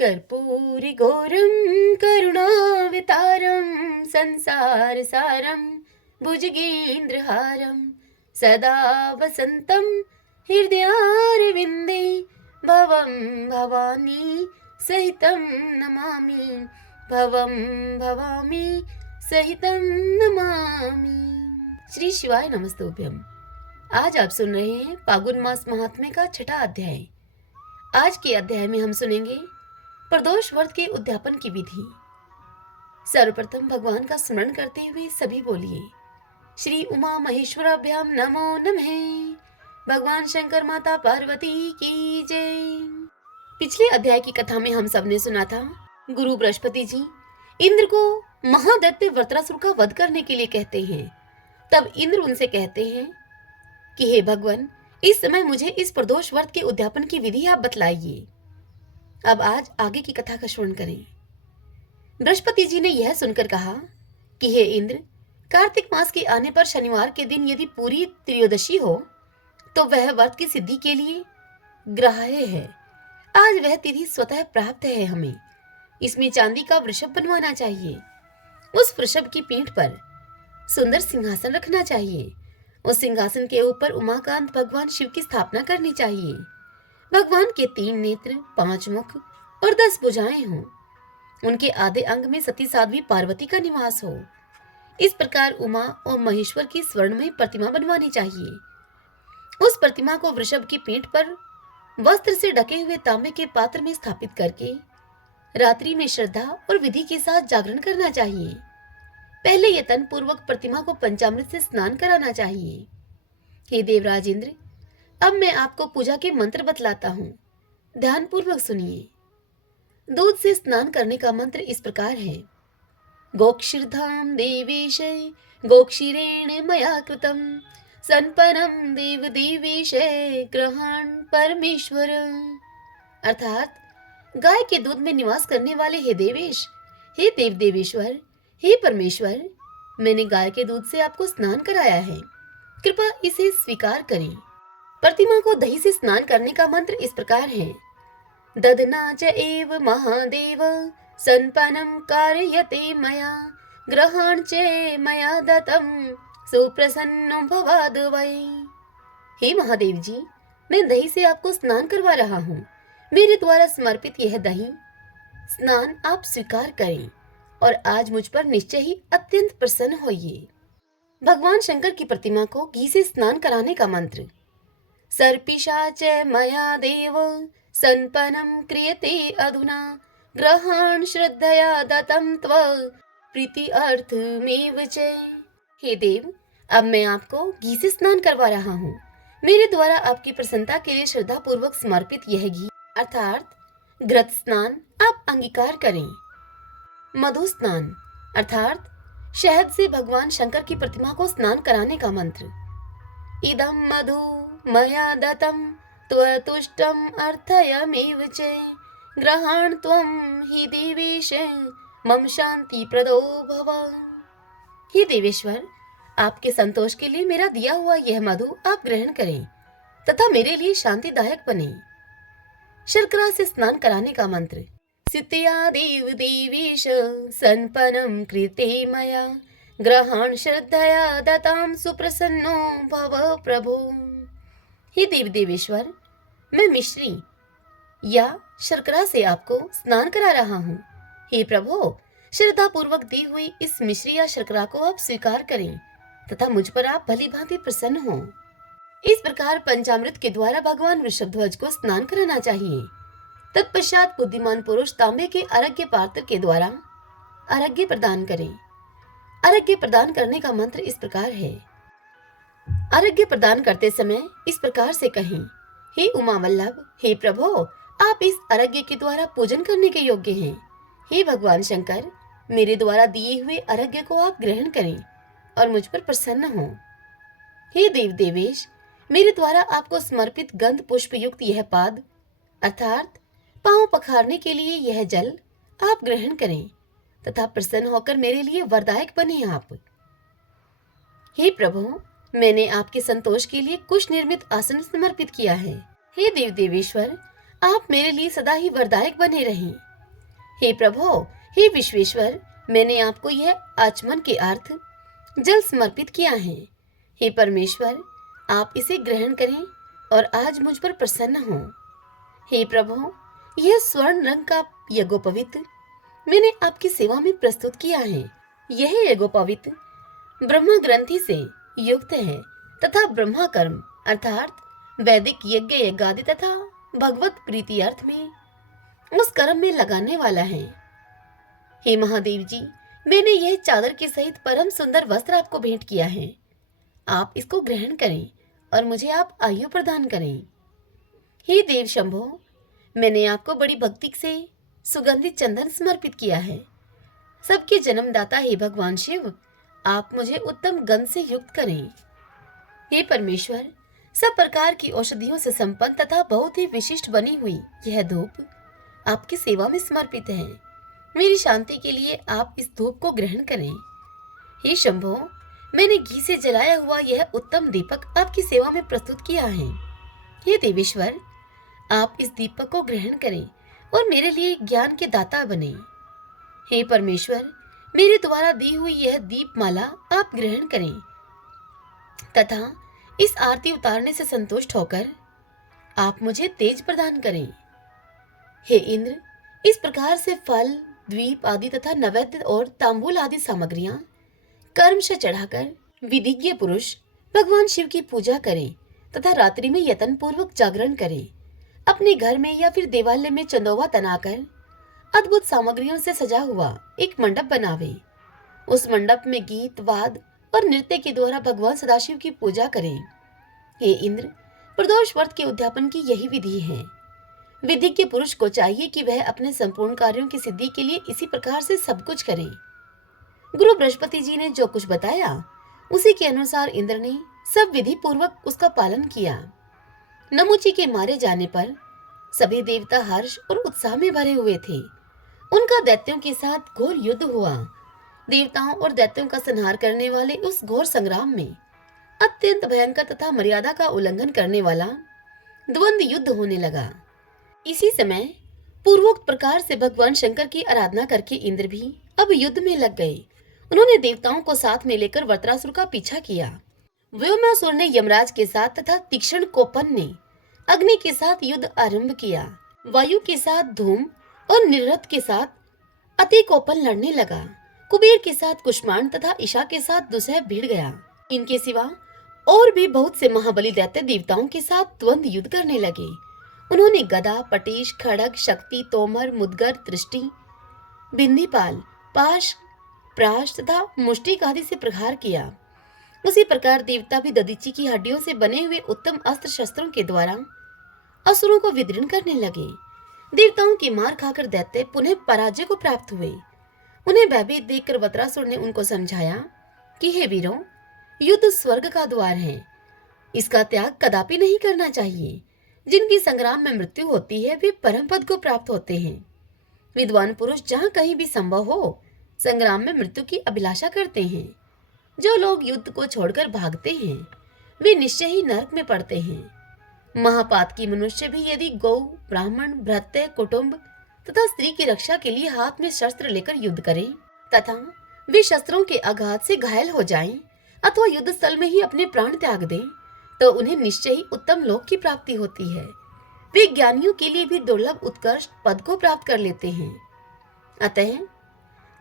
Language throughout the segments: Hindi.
कर्पूरिघोरं करुणावतारं संसारसारं भुजगेन्द्रहारं सदा वसन्तं हृदयारविन्दे भवं भवानी सहितं नमामि भवं भवामी सहितं नमामि। श्री शिवाय नमस्तुभ्यं। आज आप सुन रहे हैं फागुन मास महात्म्य का छठा अध्याय। आज के अध्याय में हम सुनेंगे प्रदोष व्रत के उद्यापन की विधि। सर्वप्रथम भगवान का स्मरण करते हुए सभी बोलिए श्री उमा महेश्वराभ्याम नमो नमः। भगवान शंकर माता पार्वती की जय। पिछले अध्याय की कथा में हम सबने सुना था गुरु बृहस्पति जी इंद्र को महादैत्य वृत्रासुर का वध करने के लिए कहते हैं। तब इंद्र उनसे कहते हैं कि हे भगवान, इस समय मुझे इस प्रदोष व्रत के उद्यापन की विधि आप बतलाइए। अब आज आगे की कथा का श्रवण करें। बृहस्पति जी ने यह सुनकर कहा कि हे इंद्र, कार्तिक मास के आने पर शनिवार के दिन यदि पूरी त्रयोदशी हो तो वह व्रत की सिद्धि के लिए ग्राह्य है। आज वह तिथि स्वतः प्राप्त है। हमें इसमें चांदी का वृषभ बनवाना चाहिए। उस वृषभ की पीठ पर सुंदर सिंहासन रखना चाहिए। उस सिंहासन के ऊपर उमाकांत भगवान शिव की स्थापना करनी चाहिए। भगवान के 3 नेत्र, 5 मुख और 10 भुजाएं हों। उनके आधे अंग में सती साध्वी पार्वती का निवास हो। इस प्रकार उमा और महेश्वर की स्वर्णमय प्रतिमा बनवानी चाहिए। उस प्रतिमा को वृषभ की पीठ पर वस्त्र से ढके हुए तांबे के पात्र में स्थापित करके रात्रि में श्रद्धा और विधि के साथ जागरण करना चाहिए। पहले यतन पूर्वक प्रतिमा को पंचामृत से स्नान कराना चाहिए। हे देवराज इंद्र, अब मैं आपको पूजा के मंत्र बतलाता हूँ, ध्यान पूर्वक सुनिए। दूध से स्नान करने का मंत्र इस प्रकार है। गोक्षीर्धाम देवेश गोक्षीरेण मया कृतम संपन्नम देव देवेश ग्रहण परमेश्वर। अर्थात गाय के दूध में निवास करने वाले हे देवेश, हे देव देवेश्वर, हे परमेश्वर, मैंने गाय के दूध से आपको स्नान कराया है, कृपया इसे स्वीकार करें। प्रतिमा को दही से स्नान करने का मंत्र इस प्रकार है। ददना च एव महादेव संपन्नम कारयते मया ग्रहण च मया दत्तम सुप्रसन्नो भवाद वै। हे महादेव जी, मैं दही से आपको स्नान करवा रहा हूँ। मेरे द्वारा समर्पित यह दही स्नान आप स्वीकार करें और आज मुझ पर निश्चय ही अत्यंत प्रसन्न होइए। भगवान शंकर की प्रतिमा को घी से स्नान कराने का मंत्र। सर्पिशाच मया देव संपन्नम क्रियते अधुना ग्रहण श्रद्धया दत्तं त्व प्रीति अर्थमेव च। हे देव, अब मैं आपको घी से स्नान करवा रहा हूँ। मेरे द्वारा आपकी प्रसन्नता के लिए श्रद्धा पूर्वक समर्पित यह घी अर्थात घृत स्नान आप अंगीकार करें। मधु स्नान अर्थात शहद से भगवान शंकर की प्रतिमा को स्नान कराने का मंत्र। इदं मधु मया दत्तं त्वतुष्टं अर्थयमेव च ग्रहण त्वं हि देवेश मम शांति प्रदो भव। हे देवेश्वर, आपके संतोष के लिए मेरा दिया हुआ यह मधु आप ग्रहण करें तथा मेरे लिए शांतिदायक बने। शर्करा से स्नान कराने का मंत्र। सितया देव देवेश संपन्नम कृते मया ग्रहण श्रद्धया दत्तं सुप्रसन्नो भव प्रभो। हे देव देवेश्वर, मैं मिश्री या शर्करा से आपको स्नान करा रहा हूँ। हे प्रभो, श्रद्धा पूर्वक दी हुई इस मिश्री या शर्करा को आप स्वीकार करें तथा मुझ पर आप भली भांति प्रसन्न हो। इस प्रकार पंचामृत के द्वारा भगवान वृषभध्वज को स्नान कराना चाहिए। तत्पश्चात बुद्धिमान पुरुष तांबे के अर्घ्य पात्र के द्वारा अर्घ्य प्रदान करें। अर्घ्य प्रदान करने का मंत्र इस प्रकार है। अर्घ्य प्रदान करते समय इस प्रकार से कहें, हे उमा वल्लभ, हे प्रभो, आप इस अर्घ्य के द्वारा पूजन करने के योग्य हैं। हे भगवान शंकर, मेरे द्वारा दिए हुए अर्घ्य को आप ग्रहण करें और मुझ पर प्रसन्न हो। हे देव देवेश, मेरे द्वारा आपको समर्पित गंध पुष्प युक्त यह पाद अर्थात पांव पखारने के लिए यह जल आप ग्रहण करें तथा प्रसन्न होकर मेरे लिए वरदायक बने आप। हे प्रभु, मैंने आपके संतोष के लिए कुश निर्मित आसन समर्पित किया है। हे देव देवेश्वर, आप मेरे लिए सदा ही वरदायक बने रहें। हे प्रभु, हे विश्वेश्वर, मैंने आपको यह आचमन के अर्थ जल समर्पित किया है। हे परमेश्वर, आप इसे ग्रहण करें और आज मुझ पर प्रसन्न हो। हे प्रभु, यह स्वर्ण रंग का यज्ञोपवीत मैंने आपकी सेवा में प्रस्तुत किया है। यह यज्ञोपवीत ब्रह्मा ग्रंथि से युक्त है तथा ब्रह्मा कर्म अर्थात वैदिक यज्ञ यज्ञादि तथा भगवत प्रीति अर्थ में उस कर्म में लगाने वाला है। हे महादेव जी, मैंने यह चादर के सहित परम सुंदर वस्त्र आपको भेंट किया है। आप इसको ग्रहण करें और मुझे आप आयु प्रदान करें। हे देव शंभो, मैंने आपको बड़ी भक्ति से सुगंधित चंदन समर्पित किया है। सबके जन्मदाता हे भगवान शिव, आप मुझे उत्तम गंध से युक्त करें। हे परमेश्वर, सब प्रकार की औषधियों से संपन्न तथा बहुत ही विशिष्ट बनी हुई यह धूप आपकी सेवा में समर्पित है। मेरी शांति के लिए आप इस धूप को ग्रहण करें। हे शंभो, मैंने घी से जलाया हुआ यह उत्तम दीपक आपकी सेवा में प्रस्तुत किया है। हे देवेश्वर, आप इस दीपक को ग्रहण करें और मेरे लिए ज्ञान के दाता बने। हे परमेश्वर, मेरे द्वारा दी हुई यह दीपमाला आप ग्रहण करें तथा इस आरती उतारने से संतुष्ट होकर आप मुझे तेज प्रदान करें। हे इंद्र, इस प्रकार से फल, द्वीप आदि तथा नैवेद्य और तांबूल आदि सामग्रियां कर्मश चढ़ाकर विधिज्ञ पुरुष भगवान शिव की पूजा करें तथा रात्रि में यत्न पूर्वक जागरण करें। अपने घर में या फिर देवालय में चंदोवा तनाकर अद्भुत सामग्रियों से सजा हुआ एक मंडप बनावे। उस मंडप में गीत, वाद और नृत्य के द्वारा भगवान सदाशिव की पूजा करें। हे इंद्र, प्रदोष व्रत के उद्यापन की यही विधि है। विधिज्ञ पुरुष को चाहिए कि वह अपने संपूर्ण कार्यों की सिद्धि के लिए इसी प्रकार से सब कुछ करे। गुरु बृहस्पति जी ने जो कुछ बताया उसी के अनुसार इंद्र ने सब विधि पूर्वक उसका पालन किया। नमुची के मारे जाने पर सभी देवता हर्ष और उत्साह में भरे हुए थे। उनका दैत्यों के साथ घोर युद्ध हुआ। देवताओं और दैत्यों का संहार करने वाले उस घोर संग्राम में अत्यंत भयंकर तथा मर्यादा का उल्लंघन करने वाला द्वंद्व युद्ध होने लगा। इसी समय पूर्वोक्त प्रकार से भगवान शंकर की आराधना करके इंद्र भी अब युद्ध में लग गए। उन्होंने देवताओं को साथ में लेकर वृत्रासुर का पीछा किया। व्योमासुर ने यमराज के साथ तथा तीक्ष्ण कोपन ने अग्नि के साथ युद्ध आरंभ किया। वायु के साथ धूम और निरृत के साथ अति कोपन लड़ने लगा। कुबेर के साथ कुष्मांड तथा ईशा के साथ दुसह भिड़ गया। इनके सिवा और भी बहुत से महाबली दैत्य देवताओं के साथ द्वंद्व युद्ध करने लगे। उन्होंने गदा, पटीश, खड़ग, शक्ति, तोमर, मुदगर, दृष्टि, बिंदीपाल, पाश, प्राश तथा मुष्टिक आदि से प्रहार किया। उसी प्रकार देवता भी दधीची की हड्डियों से बने हुए उत्तम अस्त्र शस्त्रों के द्वारा असुरों को विदीर्ण करने लगे। देवताओं की मार खाकर दैत्य पुनः पराजय को प्राप्त हुए। उन्हें भयभीत देखकर वृत्रासुर ने उनको समझाया कि हे वीरों, युद्ध स्वर्ग का द्वार है, इसका त्याग कदापि नहीं करना चाहिए। जिनकी संग्राम में मृत्यु होती है वे परम पद को प्राप्त होते हैं। विद्वान पुरुष जहाँ कहीं भी संभव हो संग्राम में मृत्यु की अभिलाषा करते हैं। जो लोग युद्ध को छोड़कर भागते हैं वे निश्चय ही नरक में पड़ते हैं। महापातकी मनुष्य भी यदि गौ, ब्राह्मण, भृत्य, कुटुंब तथा स्त्री की रक्षा के लिए हाथ में शस्त्र लेकर युद्ध करें तथा वे शस्त्रों के आघात से घायल हो जाएं अथवा युद्ध स्थल में ही अपने प्राण त्याग दें तो उन्हें निश्चय ही उत्तम लोक की प्राप्ति होती है। वे ज्ञानियों के लिए भी दुर्लभ उत्कृष्ट पद को प्राप्त कर लेते हैं। अतः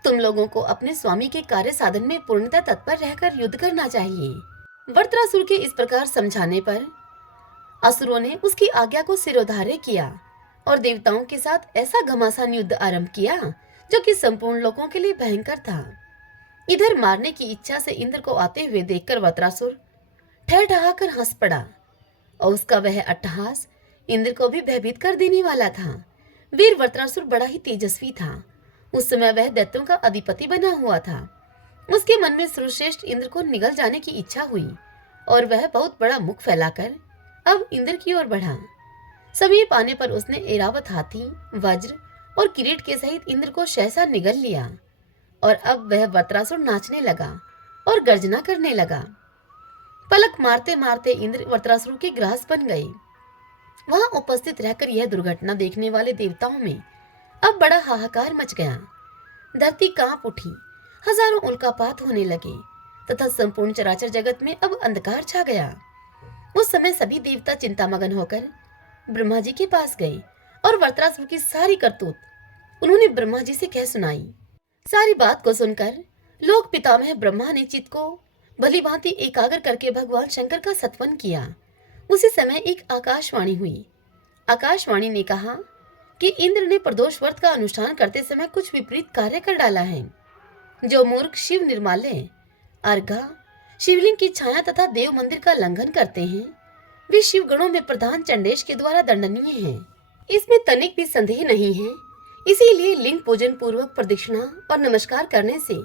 तुम लोगों को अपने स्वामी के कार्य साधन में पूर्णतः तत्पर रहकर युद्ध करना चाहिए। वृत्रासुर के इस प्रकार समझाने पर असुरों ने उसकी आज्ञा को सिरोधार्य किया और देवताओं के साथ ऐसा घमासान युद्ध आरंभ किया जो कि संपूर्ण लोगों के लिए भयंकर था। इधर मारने की इच्छा से इंद्र को आते हुए देखकर वृत्रासुर ठहठहाकर हंस पड़ा और उसका वह अट्टहास इंद्र को भी भयभीत कर देने वाला था। वीर वृत्रासुर बड़ा ही तेजस्वी था। उस समय वह दैत्यों का अधिपति बना हुआ था। उसके मन में सर्वश्रेष्ठ इंद्र को निगल जाने की इच्छा हुई और वह बहुत बड़ा मुख फैलाकर अब इंद्र की ओर बढ़ा। समीप आने पर उसने ऐरावत हाथी, वज्र और किरीट के सहित इंद्र को सहसा निगल लिया और अब वह वृत्रासुर नाचने लगा और गर्जना करने लगा। पलक मारते मारते इंद्र वृत्रासुर के ग्रास बन गए। वहां उपस्थित रहकर यह दुर्घटना देखने वाले देवताओं में अब बड़ा हाहाकार मच गया। धरती कांप उठी, हजारों उल्कापात होने लगे तथा संपूर्ण चराचर जगत में अब अंधकार छा गया। उस समय सभी देवता चिंतामग्न होकर ब्रह्मा जी के पास गए और वृत्रासुर की सारी करतूत उन्होंने ब्रह्मा जी से कह सुनाई। सारी बात को सुनकर लोक पितामह ब्रह्मा ने चित्त को भली भांति एकाग्र करके भगवान शंकर का सत्वन किया। उसी समय एक आकाशवाणी हुई। आकाशवाणी ने कहा कि इंद्र ने प्रदोष व्रत का अनुष्ठान करते समय कुछ विपरीत कार्य कर डाला है। जो मूर्ख शिव निर्माल्य, अर्घा, शिवलिंग की छाया तथा देव मंदिर का उल्लंघन करते हैं, वे शिव गणों में प्रधान चंडेश के द्वारा दंडनीय हैं। इसमें तनिक भी संदेह नहीं है। इसीलिए लिंग पूजन पूर्वक प्रदक्षिणा और नमस्कार करने से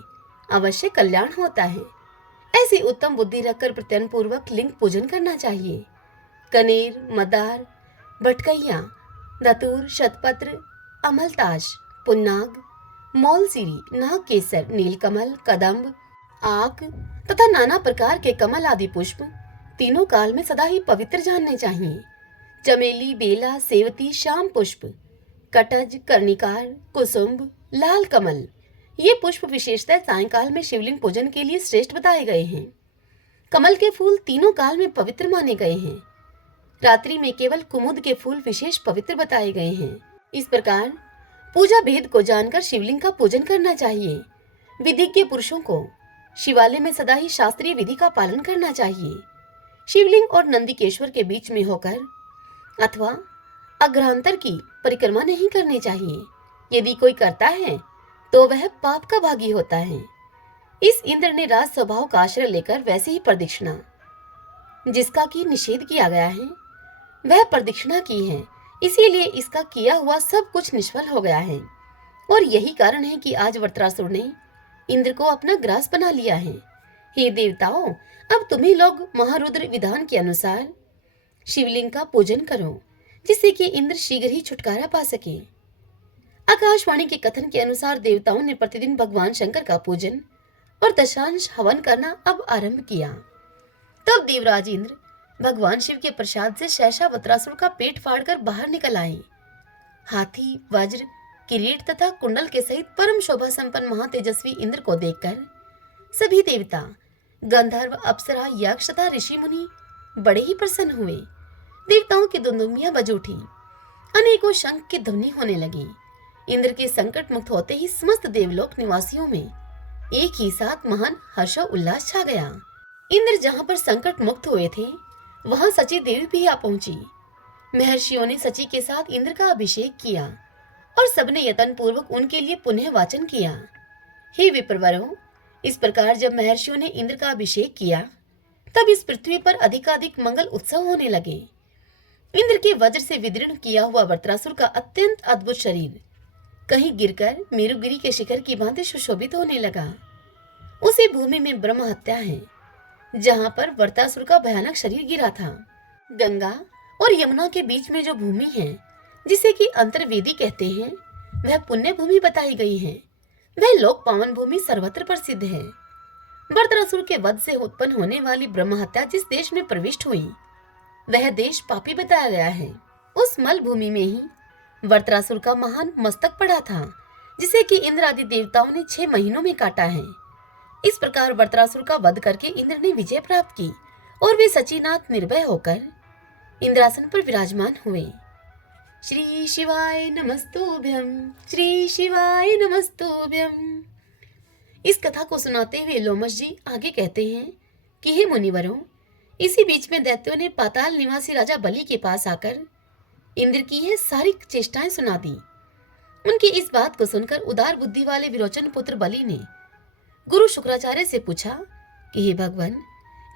अवश्य कल्याण होता है। ऐसी उत्तम बुद्धि रखकर प्रत्यन पूर्वक लिंग पूजन करना चाहिए। कनेर, मदार, भटकैया, धतूर, शतपत्र, अमलताश, पुन्नाग, मौलसिरी, नागकेसर, नीलकमल, कदम्ब, आक तथा नाना प्रकार के कमल आदि पुष्प तीनों काल में सदा ही पवित्र जानने चाहिए। चमेली, बेला, सेवती, श्याम पुष्प, कटज, कर्णिकार, कुसुम्ब, लाल कमल, ये पुष्प विशेषतः सायंकाल में शिवलिंग पूजन के लिए श्रेष्ठ बताए गए हैं। कमल के फूल तीनों काल में पवित्र माने गए हैं। रात्रि में केवल कुमुद के फूल विशेष पवित्र बताए गए हैं। इस प्रकार पूजा भेद को जानकर शिवलिंग का पूजन करना चाहिए। विधिज्ञ पुरुषों को शिवालय में सदा ही शास्त्रीय विधि का पालन करना चाहिए। शिवलिंग और नंदिकेश्वर के बीच में होकर अथवा अग्रहांतर की परिक्रमा नहीं करनी चाहिए। यदि कोई करता है तो वह पाप का भागी होता है। इस इंद्र ने राज स्वभाव का आश्रय लेकर वैसे ही प्रदक्षिणा, जिसका की निषेध किया गया है, वह प्रदक्षिणा की है। इसीलिए इसका किया हुआ सब कुछ निष्फल हो गया है। और यही कारण है कि आज वृत्रासुर ने इंद्र को अपना ग्रास बना लिया है। हे देवताओं, अब तुम्ही लोग महारुद्र विधान के अनुसार शिवलिंग का पूजन करो, जिससे कि इंद्र शीघ्र ही छुटकारा पा सके। आकाशवाणी के कथन के अनुसार देवताओं ने प्रतिदिन भगवान शंकर का पूजन और दशांश हवन करना अब आरंभ किया। तब देवराज इंद्र भगवान शिव के प्रसाद से सहसा वृत्रासुर का पेट फाड़कर बाहर निकल आए। हाथी, वज्र, किरीट तथा कुंडल के सहित परम शोभा संपन्न महातेजस्वी इंद्र को देखकर सभी देवता, गंधर्व, अप्सरा, यक्ष तथा ऋषि मुनि बड़े ही प्रसन्न हुए। देवताओं की दुंदुभियां बज उठी, अनेकों शंख की ध्वनि होने लगी। इंद्र के संकट मुक्त होते ही समस्त देवलोक निवासियों में एक ही साथ महान हर्षो उल्लास छा गया। इंद्र जहां पर संकट मुक्त हुए थे, वहां सची देवी भी आ पहुंची। महर्षियों ने सची के साथ इंद्र का अभिषेक किया और सबने यत्न पूर्वक उनके लिए पुण्य वाचन किया। हे विप्रवरों, इस प्रकार जब महर्षियों ने इंद्र का अभिषेक किया, तब इस पृथ्वी पर अधिकाधिक मंगल उत्सव होने लगे। इंद्र के वज्र से विदीर्ण किया हुआ वृत्रासुर का अत्यंत अद्भुत शरीर कहीं गिरकर मेरुगिरी के शिखर की भांति सुशोभित होने लगा। उसी भूमि में ब्रह्म हत्या है, जहां पर वृत्रासुर का भयानक शरीर गिरा था। गंगा और यमुना के बीच में जो भूमि है, जिसे कि अंतर्वेदी कहते हैं, वह पुण्य भूमि बताई गई है। वह लोक पावन भूमि सर्वत्र प्रसिद्ध है। वृत्रासुर के वध से उत्पन्न होने वाली ब्रह्म हत्या जिस देश में प्रविष्ट हुई, वह देश पापी बताया गया है। उस मल भूमि में ही वृत्रासुर का महान मस्तक पड़ा था, जिसे कि इंद्र आदि देवताओं ने 6 महीनों में काटा है। इस प्रकार वृत्रासुर का वध करके इंद्र ने विजय प्राप्त की और वे सचीनाथ निर्भय होकर इंद्रासन पर विराजमान हुए। श्री शिवाय नमस्तुभ्यं, श्री शिवाय नमस्तुभ्यं। इस कथा को सुनाते हुए लोमश जी आगे कहते हैं कि हे मुनिवरों, इसी बीच में दैत्यों ने पाताल निवासी राजा बलि के पास आकर इंद्र की यह सारी चेष्टाएं सुना दी। उनकी इस बात को सुनकर उदार बुद्धि वाले विरोचन पुत्र बलि ने गुरु शुक्राचार्य से पूछा कि हे भगवान,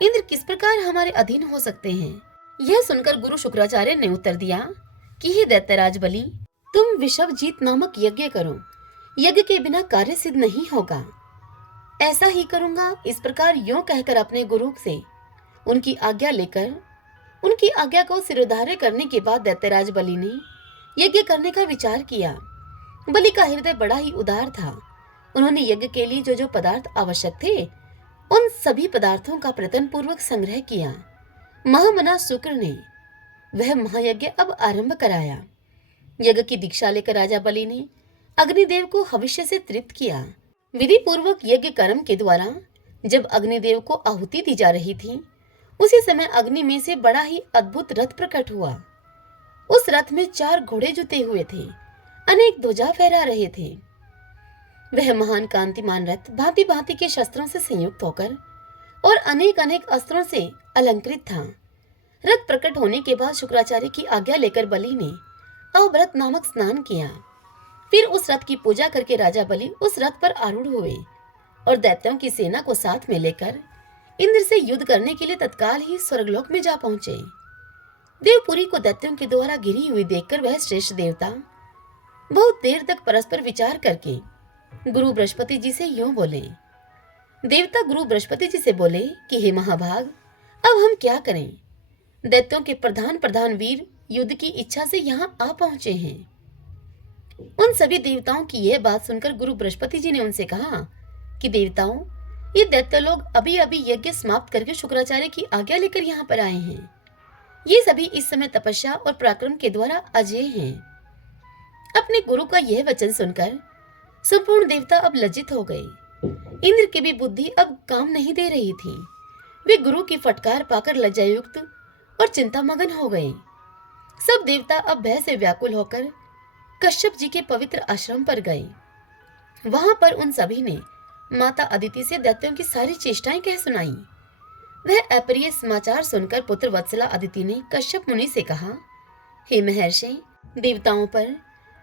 इंद्र किस प्रकार हमारे अधीन हो सकते हैं। यह सुनकर गुरु शुक्राचार्य ने उत्तर दिया कि हे दैत्यराज बलि, तुम विषवजीत नामक यज्ञ करो। यज्ञ के बिना कार्य सिद्ध नहीं होगा। ऐसा ही करूंगा, इस प्रकार यों कहकर अपने गुरु से उनकी आज्ञा लेकर उनकी आज्ञा को सिरोधार्य करने के बाद दैत्यराज बलि ने यज्ञ करने का विचार किया। बलि का हृदय बड़ा ही उदार था। उन्होंने यज्ञ के लिए जो जो पदार्थ आवश्यक थे, उन सभी पदार्थों का प्रयत्न पूर्वक संग्रह किया। महामना शुक्र ने वह महायज्ञ अब आरंभ कराया। यज्ञ की दीक्षा लेकर राजा बलि ने अग्निदेव को भविष्य से तृप्त किया। विधि पूर्वक यज्ञ कर्म के द्वारा जब अग्निदेव को आहुति दी जा रही थी, उसी समय अग्नि में से बड़ा ही अद्भुत रथ प्रकट हुआ। उस रथ में 4 घोड़े जुते हुए थे, अनेक ध्वजा फहरा रहे थे। वह महान कांतिमान रथ भांति भांति के शस्त्रों से संयुक्त होकर और अनेक अनेक अस्त्रों से अलंकृत था। रथ प्रकट होने के बाद शुक्राचार्य की आज्ञा लेकर बलि ने अव्रत नामक स्नान किया। फिर उस रथ की पूजा करके राजा बलि उस रथ पर आरूढ़ हुए और दैत्यों की सेना को साथ में लेकर इंद्र से युद्ध करने के लिए तत्काल ही स्वर्गलोक में जा पहुंचे। देवपुरी को दैत्यों के द्वारा घिरी हुई देखकर वह श्रेष्ठ देवता बहुत देर तक परस्पर विचार करके गुरु बृहस्पति जी से यूं बोले। देवता गुरु बृहस्पति जी से बोले कि हे महाभाग, अब हम क्या करें? दैत्यों के प्रधान प्रधान वीर युद्ध की इच्छा से यहाँ आ पहुंचे हैं। उन सभी देवताओं की यह बात सुनकर गुरु बृहस्पति जी ने उनसे कहा कि देवताओं, ये दैत्य लोग अभी अभी यज्ञ समाप्त करके शुक्राचार्य की आज्ञा लेकर यहाँ पर आए हैं। ये सभी इस समय तपस्या और पराक्रम के द्वारा अजय हैं। अपने गुरु का यह वचन सुनकर संपूर्ण देवता अब लज्जित हो गए। इंद्र की भी बुद्धि अब काम नहीं दे रही थी। वे गुरु की फटकार पाकर लज्जायुक्त और चिंतामग्न हो गए। सब देवता अब भय से व्याकुल होकर कश्यप जी के पवित्र आश्रम पर गए। वहां पर उन सभी ने माता अदिति से दैत्यों की सारी चेष्टाएं कह सुनाई। वह अप्रिय समाचार सुनकर पुत्र वत्सला अदिति ने कश्यप मुनि से कहा, हे महर्षि, देवताओं पर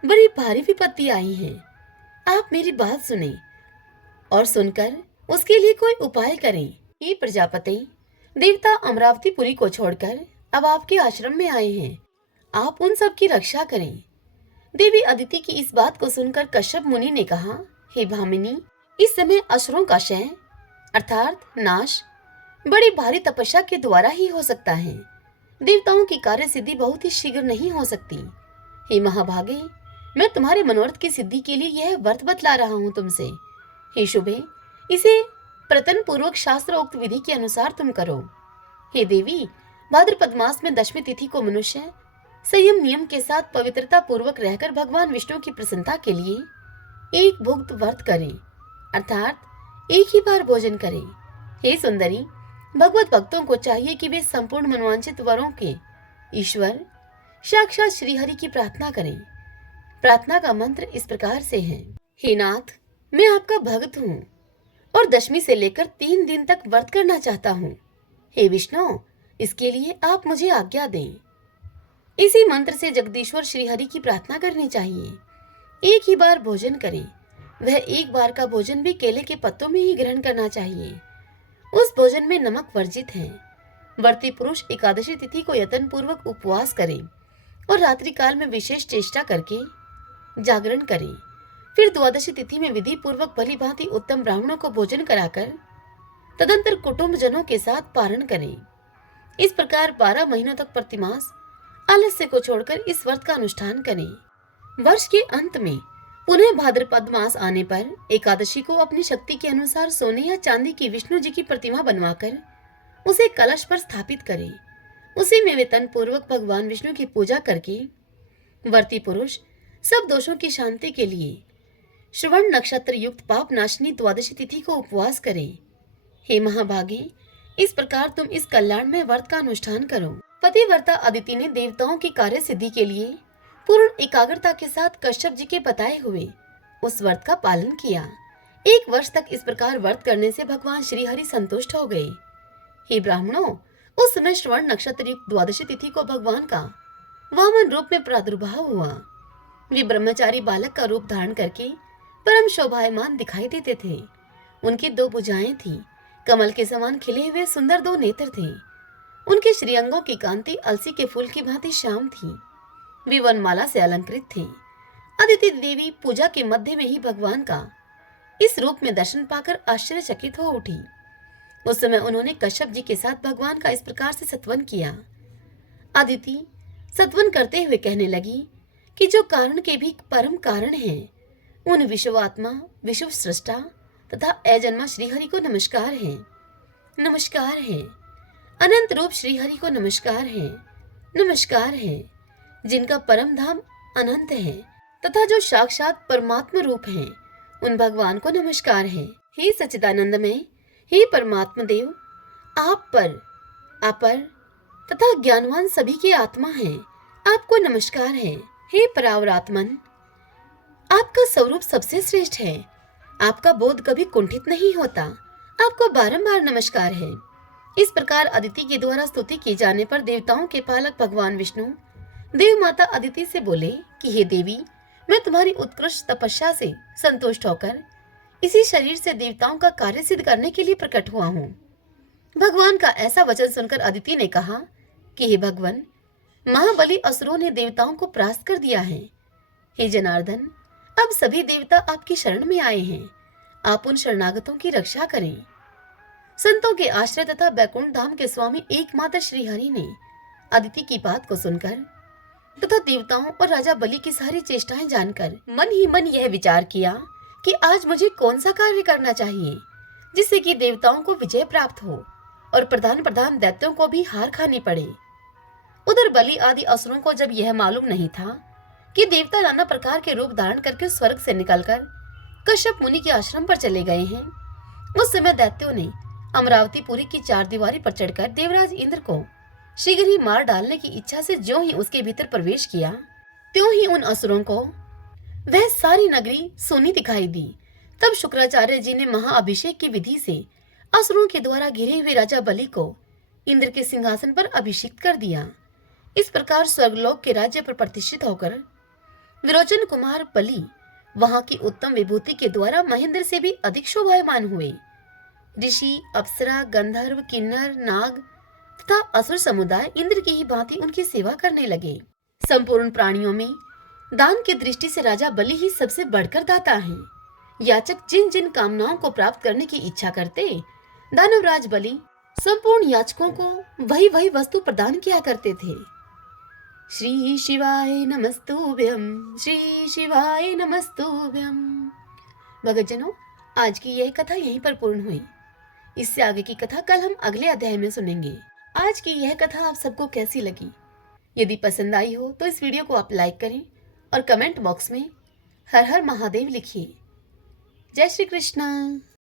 बड़ी भारी विपत्ति आई है। आप मेरी बात सुने और सुनकर उसके लिए कोई उपाय करें। हे प्रजापति, देवता अमरावतीपुरी को छोड़कर अब आपके आश्रम में आए हैं। आप उन सब की रक्षा करें। देवी अदिति की इस बात को सुनकर कश्यप मुनि ने कहा, हे भामिनी, इस समय असुरों का क्षय अर्थात नाश बड़ी भारी तपस्या के द्वारा ही हो सकता है। देवताओं की कार्य सिद्धि बहुत ही शीघ्र नहीं हो सकती। हे महाभागे, मैं तुम्हारे मनोरथ की सिद्धि के लिए यह व्रत बतला रहा हूँ तुमसे। हे शुभे, इसे प्रतन पूर्वक शास्त्रोक्त विधि के अनुसार तुम करो। हे देवी, भाद्रपद मास में दशमी तिथि को मनुष्य संयम नियम के साथ पवित्रता पूर्वक रहकर भगवान विष्णु की प्रसन्नता के लिए एक भुक्त व्रत करें, अर्थात एक ही बार भोजन करें। हे सुंदरी, भगवत भक्तों को चाहिए कि वे संपूर्ण मनोवांछित वरों के ईश्वर साक्षात श्रीहरि की प्रार्थना करें। प्रार्थना का मंत्र इस प्रकार से है, हे नाथ, मैं आपका भक्त हूँ और दशमी से लेकर 3 दिन तक व्रत करना चाहता हूँ। हे विष्णु, इसके लिए आप मुझे आज्ञा दें। इसी मंत्र से जगदीश्वर श्रीहरि की प्रार्थना करनी चाहिए। एक ही बार भोजन करें। वह एक बार का भोजन भी केले के पत्तों में ही ग्रहण करना चाहिए। उस भोजन में नमक वर्जित है। व्रती पुरुष एकादशी तिथि को यत्न पूर्वक उपवास करें और रात्रि काल में विशेष चेष्टा करके जागरण करें। फिर द्वादशी तिथि में विधि पूर्वक भली भांति उत्तम ब्राह्मणों को भोजन कराकर तदंतर कुटुंब जनों के साथ पारण करें। इस प्रकार 12 महीनों तक प्रतिमास आलस्य को छोड़कर इस व्रत का अनुष्ठान करें। वर्ष के अंत में पुनः भाद्रपद मास आने पर एकादशी को अपनी शक्ति के अनुसार सोने या चांदी की विष्णु जी की प्रतिमा बनवाकर उसे कलश पर स्थापित करें। उसी में वेतन पूर्वक भगवान विष्णु की पूजा करके व्रती पुरुष सब दोषों की शांति के लिए श्रवण नक्षत्र युक्त पाप नाशनी द्वादशी तिथि को उपवास करें। हे महाभागे, इस प्रकार तुम इस कल्याण में व्रत का अनुष्ठान करो। पतिव्रता अदिति ने देवताओं की कार्य सिद्धि के लिए पूर्ण एकाग्रता के साथ कश्यप जी के बताए हुए उस व्रत का पालन किया। 1 वर्ष तक इस प्रकार व्रत करने से भगवान श्री हरि संतुष्ट हो गए। हे ब्राह्मणों, उस समय श्रवण नक्षत्र युक्त द्वादशी तिथि को भगवान का वामन रूप में प्रादुर्भाव हुआ। वे ब्रह्मचारी बालक का रूप धारण करके परम शोभायमान दिखाई देते थे। उनकी 2 भुजाएं थी, कमल के समान खिले हुए सुंदर 2 नेत्र थे। उनके श्रीअंगों की कांति अलसी के फूल की भांति श्याम थी। वे वनमाला से अलंकृत थे। अदिति देवी पूजा के मध्य में ही भगवान का इस रूप में दर्शन पाकर आश्चर्यचकित हो उठी। उस समय उन्होंने कश्यप जी के साथ भगवान का इस प्रकार से सत्वन किया। अदिति सत्वन करते हुए कहने लगी कि जो कारण के भी परम कारण हैं, उन विश्वात्मा, विश्व सृष्टा तथा अजन्मा श्रीहरि को नमस्कार है। नमस्कार है। अनंत रूप श्रीहरि को नमस्कार है। नमस्कार है। जिनका परम धाम अनंत है तथा जो साक्षात परमात्मा रूप हैं, उन भगवान को नमस्कार है। हे सच्चिदानंदमय, हे परमात्मा देव, आप पर, अपर तथा ज्ञानवान सभी की आत्मा हैं, आपको नमस्कार है। हे परावरात्मन, आपका स्वरूप सबसे श्रेष्ठ है, आपका बोध कभी कुंठित नहीं होता, आपको बारंबार नमस्कार है। इस प्रकार अदिति के द्वारा स्तुति किए जाने पर देवताओं के पालक भगवान विष्णु देव माता अदिति से बोले कि हे देवी, मैं तुम्हारी उत्कृष्ट तपस्या से संतुष्ट होकर इसी शरीर से देवताओं का कार्य सिद्ध करने के लिए प्रकट हुआ हूँ। भगवान का ऐसा वचन सुनकर अदिति ने कहा कि हे भगवान, महाबली असुरों ने देवताओं को परास्त कर दिया है। हे जनार्दन, अब सभी देवता आपकी शरण में आए हैं, आप उन शरणागतों की रक्षा करें। संतों के आश्रय तथा बैकुंठ धाम के स्वामी एकमात्र श्री हरि ने अदिति की बात को सुनकर तथा देवताओं और राजा बलि की सारी चेष्टाएं जानकर मन ही मन यह विचार किया कि आज मुझे कौन सा कार्य करना चाहिए जिससे कि देवताओं को विजय प्राप्त हो और प्रधान प्रधान दैत्यों को भी हार खानी पड़े। उधर बलि आदि असुरों को जब यह मालूम नहीं था कि देवता नाना प्रकार के रूप धारण करके स्वर्ग से निकलकर कश्यप मुनि के आश्रम पर चले गए हैं, उस समय दैत्यों ने अमरावतीपुरी की चारदीवारी पर चढ़कर देवराज इंद्र को शीघ्र ही मार डालने की इच्छा से ज्यों ही उसके भीतर प्रवेश किया, त्यों ही उन असुरों को वह सारी नगरी सोनी दिखाई दी। तब शुक्राचार्य जी ने महाअभिषेक की विधि से असुरों के द्वारा घिरे हुए राजा बलि को इंद्र के सिंहासन पर अभिषिक्त कर दिया। इस प्रकार स्वर्गलोक के राज्य पर प्रतिष्ठित होकर विरोचन कुमार बलि वहां की उत्तम विभूति के द्वारा महेंद्र से भी अधिक शोभायमान हुए। ऋषि, अप्सरा, गंधर्व, किन्नर, नाग तथा असुर समुदाय इंद्र की ही भांति उनकी सेवा करने लगे। संपूर्ण प्राणियों में दान की दृष्टि से राजा बलि ही सबसे बढ़कर दाता है। याचक जिन जिन कामनाओं को प्राप्त करने की इच्छा करते, दानवराज बलि संपूर्ण याचकों को वही वही वस्तु प्रदान किया करते थे। श्री शिवाय नमस्तुभ्यम, श्री शिवाय नमस्तुभ्यम। भगतजनों, आज की यह कथा यहीं पर पूर्ण हुई। इससे आगे की कथा कल हम अगले अध्याय में सुनेंगे। आज की यह कथा आप सबको कैसी लगी? यदि पसंद आई हो तो इस वीडियो को आप लाइक करें और कमेंट बॉक्स में हर हर महादेव लिखिए। जय श्री कृष्ण।